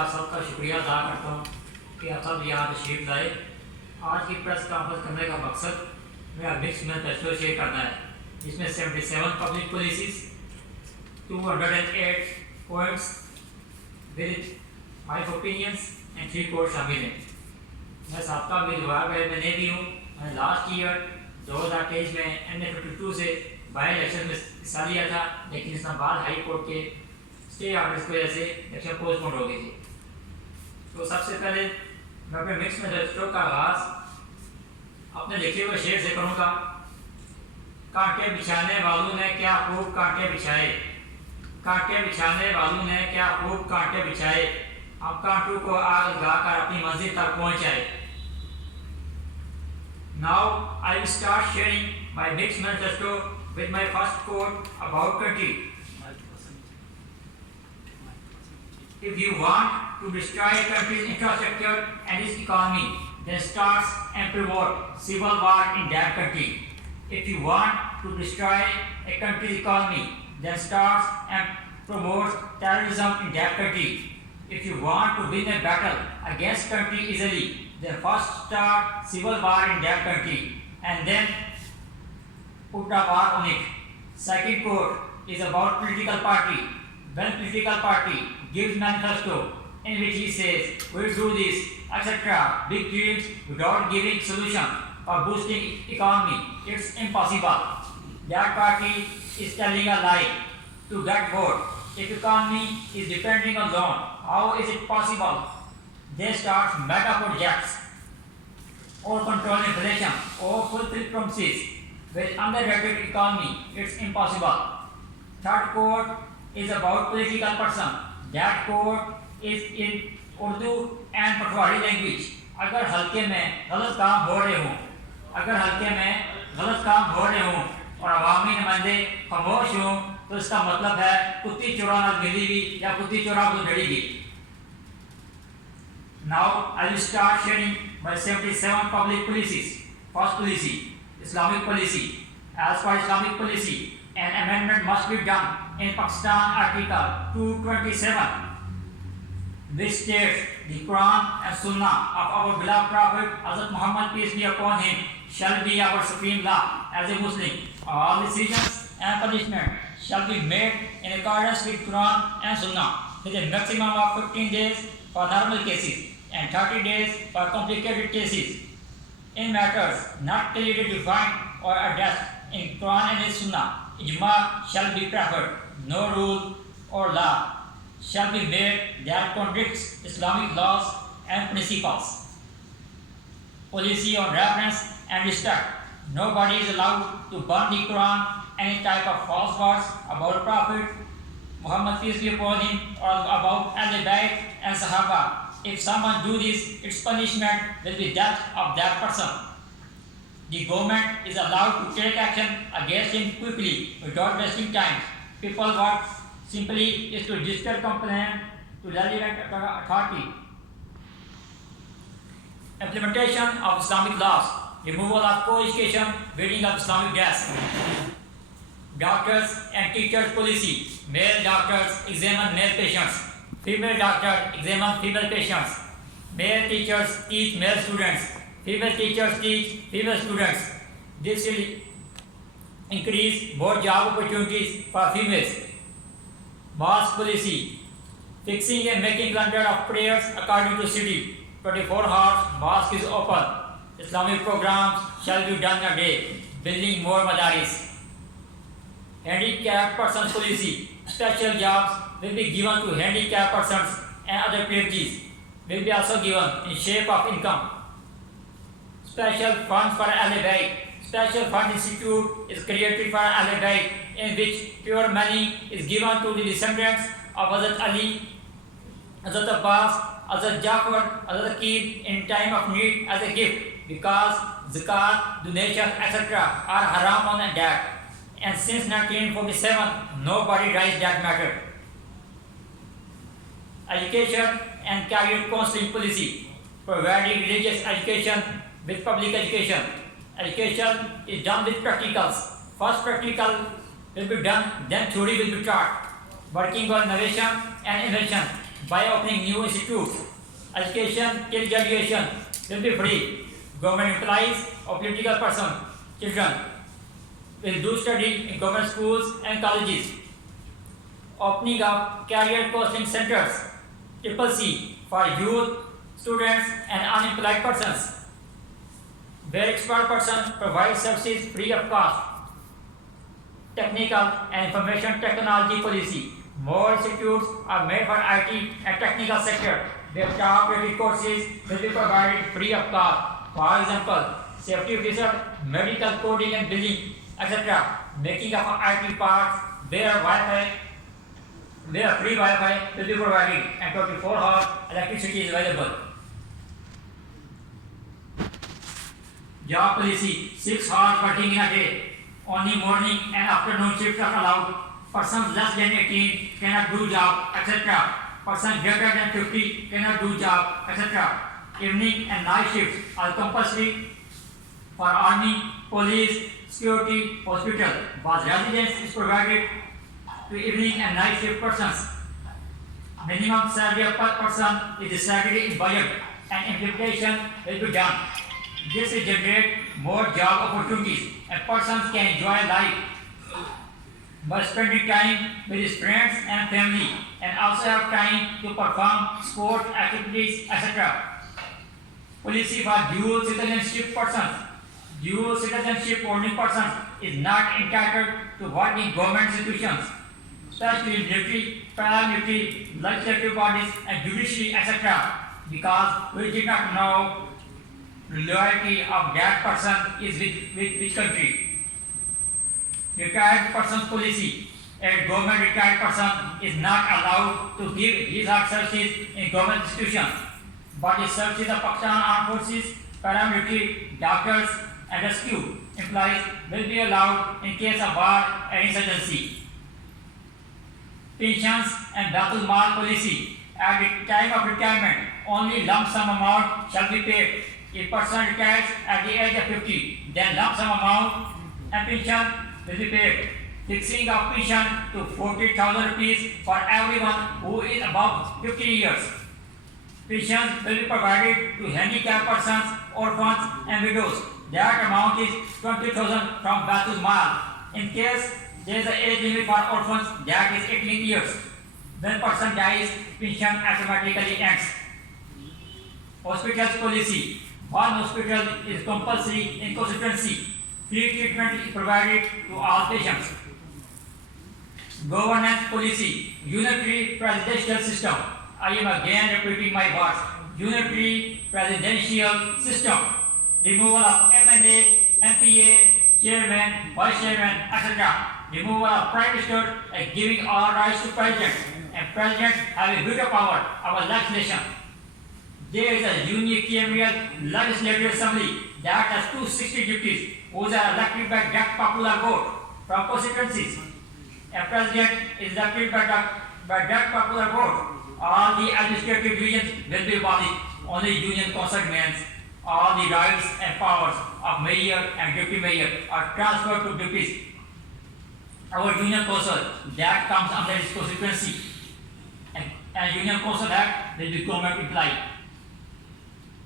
آپ سب کا شکریہ ادا کرتا ہوں کہ آپ سب یہاں تشریف لائے. آج کی پریس کانفرنس کرنے کا مقصد میرا مکس مینیفیسٹو شیئر کرنا ہے جس میں 77 public policies 208 points with 5 opinions and 3 کوٹ شامل ہیں. میں سابقہ امیدوار میں نے بھی ہوں. میں نے لاسٹ ایئر 2023 میں NA52 سے بائی الیکشن میں حصہ لیا تھا, لیکن اسلام آباد ہائی کورٹ کے اسٹے آرڈرس کی وجہ سے الیکشن پوسٹ پون ہو گئی تھی. تو سب سے پہلے میں اپنے مکس مینیفیسٹو کا آغاز اپنے لکھے ہوئے شعر سے کروں گا. کانٹے بچھانے والوں نے کیا خوب کانٹے بچھائے, کانٹے بچھانے والوں نے کیا خوب کانٹے بچھائے, اب کانٹوں کو آگ لگا کر اپنی منزل تک پہنچائے. Now I will start sharing my mixed manifesto with my first quote about country. If you want to destroy a country's infrastructure and its economy, then start and promote civil war in that country. If you want to destroy a country's economy, then start and promote terrorism in that country. If you want to win a battle against country easily, then first start civil war in that country and then put a war on it. Second quote is about political party. When political party gives manifesto in which he says we'll do this, etc., big dreams without giving solution for boosting economy, it's impossible. That party is telling a lie to get vote. If economy is depending on loan, how is it possible? They start mega projects or control inflation or fulfill promises. With underrated economy, it's impossible. Third quote is about political person. That quote is in Urdu and Patwari language. अगर हल्के में गलत काम हो रहे हों, अगर हल्के में गलत काम हो रहे हों और अवामी नुमाइंदे खामोश हों, तो इसका मतलब है कुत्ती चोरा न गिरेगी या कुत्ती चोरा को लड़ेगी. Now I will start sharing my 77 public policies. First policy, Islamic policy. As for Islamic policy, an amendment must be done in Pakistan Article 227, which states the Quran and Sunnah of our beloved Prophet Hazrat Muhammad, peace be upon him, shall be our supreme law as a Muslim. All decisions and punishment shall be made in accordance with Quran and Sunnah, with a maximum of 15 days for normal cases and 30 days for complicated cases. In matters not clearly defined or addressed in Quran and Sunnah, ijma shall be preferred. No rule or law shall be made that contradicts Islamic laws and principles. Policy on reverence and respect. Nobody is allowed to burn the Quran, any type of false words about Prophet Muhammad, peace be upon him, or about Ahl-e-Bayt and Sahaba. If someone do this, its punishment will be death of that person. The government is allowed to take action against him quickly without wasting time. People's work simply is to register complaint to relevant authority. Implementation of Islamic laws. Removal of co-education, wearing of Islamic dress. Doctors and teachers policy. Male doctors examine male patients. Female doctors examine female patients. Male teachers teach male students. Female teachers teach female students. This will increase more job opportunities for females. Mosque policy. Fixing and making calendar of prayers according to city. 24 hours mosque is open. Islamic programs shall be done a day. Building more madaris. Handicapped persons policy. Special jobs will be given to handicapped persons and other privileges will be also given in shape of income. Special funds for Ahl-e-Bayt. Special fund institute is created for Ahl-e-Bayt in which pure money is given to the descendants of Hazrat Ali, Hazrat Abbas, Hazrat Jafar, Hazrat Aqil in time of need as a gift, because zakat, donations, etc. are haram on that. And since 1947, nobody raised that matter. Education and career counseling policy. Providing religious education with public education. Education is done with practicals. First practical will be done, then theory will be taught. Working on innovation and invention. by opening new institutes. Education till graduation will be free. Government employees or political persons, children, will do study in government schools and colleges. Opening of career coaching centers, CCC, for youth, students and unemployed persons, where expert person provides services free of cost. Technical and information technology policy. More institutes are made for IT and technical sector, where top-rated courses will be provided free of cost. For example, safety officer, medical coding and billing, etc. Making of IT parts, where free Wi-Fi will be provided and 24 hours electricity is available. Job policy, 6 hours working in a day. Only morning and afternoon shifts are allowed. Persons less than 18 cannot do job, etc. Persons greater than 50 cannot do job, etc. Evening and night shifts are compulsory for army, police, security, hospital. But residence is provided to evening and night shift persons. Minimum salary per person is decided in budget and implementation will be done. This will generate more job opportunities and persons can enjoy life by spending time with his friends and family and also have time to perform sport activities, etc. Policy for dual citizenship persons. Dual citizenship holding persons is not entitled to work in government institutions, especially military, paramilitary, legislative bodies and judiciary, etc. because we did not know loyalty of that person is with which country. Retired persons policy. A government retired person is not allowed to give his or her services in government institutions, but his services of Pakistan Armed Forces, paramilitary, doctors and rescue employees will be allowed in case of war and insurgency. Pensions and Baitul Mal policy. At the time of retirement, only lump sum amount shall be paid. If person retires at the age of 50, then lump sum amount and pension will be paid. Fixing of pension to 40,000 rupees for everyone who is above 50 years. Pensions will be provided to handicapped persons, orphans and widows. That amount is 20,000 from Baitul Mal. In case there is an age limit for orphans, that is 18 years. When person dies, pension automatically ends. Hospitals policy. One hospital is compulsory in constituency. Free treatment is provided to all patients. Governance policy. Unitary presidential system. I am again repeating my words. Unitary presidential system. Removal of MNA, MPA, chairman, vice chairman, etc. Removal of prime minister and giving all rights to president. And president have a veto power over legislation. There is a unicameral legislative assembly that has 260 deputies who are elected by direct popular vote from constituencies. A president is elected by direct popular vote. All the administrative divisions will be abolished. Only union council remains. All the rights and powers of mayor and deputy mayor are transferred to deputies. Our union council that comes under its constituency, and union council act will be government employee.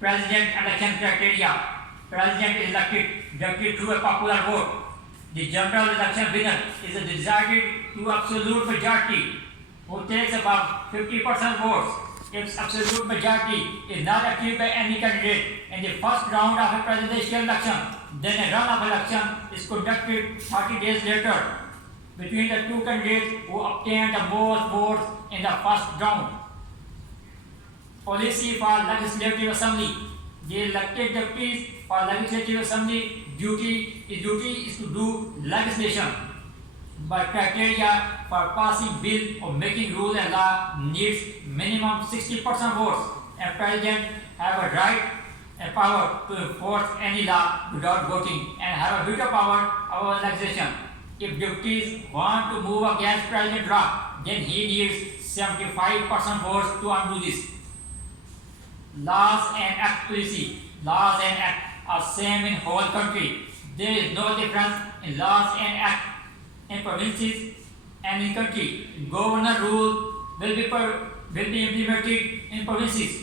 President election criteria. President is elected directly through a popular vote. The general election winner is decided through absolute majority, who takes about 50% votes. If absolute majority is not achieved by any candidate in the first round of a presidential election, then a run-off election is conducted 30 days later between the two candidates who obtained the most votes in the first round. Policy for Legislative Assembly. The elected deputies for Legislative Assembly duty is to do legislation. But criteria for passing bill or making rule and law needs minimum 60% votes. And President have a right and power to enforce any law without voting and have a veto power over legislation. If deputies want to move against President law, then he needs 75% votes to undo this. Laws and Act policy. Laws and Act are same in whole country. There is no difference in laws and Act in provinces and in country. Governor rule will will be implemented in provinces.